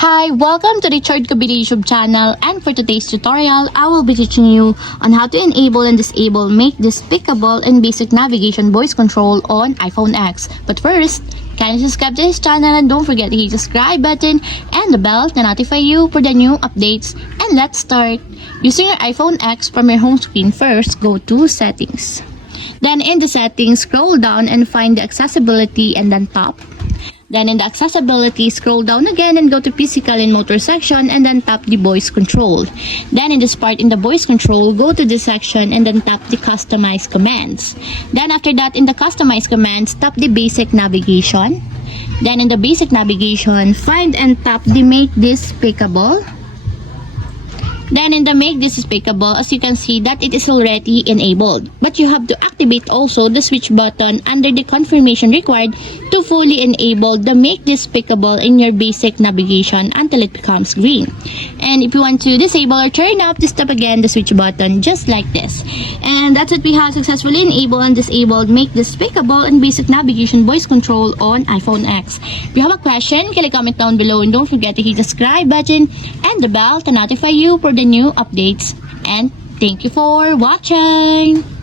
Hi, welcome to the Chord Kabili YouTube channel, and for today's tutorial, I will be teaching you on how to enable and disable make despicable and basic navigation voice control on iPhone X. But first, kindly subscribe to this channel and don't forget to hit the subscribe button and the bell to notify you for the new updates. And let's start. Using your iPhone X from your home screen, first go to Settings. Then in the settings, scroll down and find the accessibility and then tap. Then in the accessibility, scroll down again and go to physical and motor section and then tap the voice control. Then in this part in the voice control, go to this section and then tap the customize commands. Then after that in the customize commands, tap the basic navigation. Then in the basic navigation, find and tap the make this speakable. Then in the make this speakable, as you can see that it is already enabled. But you have to activate also the switch button under the confirmation required to fully enable the make this speakable in your basic navigation until it becomes green. And if you want to disable or turn up, just tap again the switch button just like this. And that's it, we have successfully enabled and disabled make this speakable and basic navigation voice control on iPhone X. If you have a question, kindly comment down below and don't forget to hit the subscribe button and the bell to notify you for the new updates. And thank you for watching.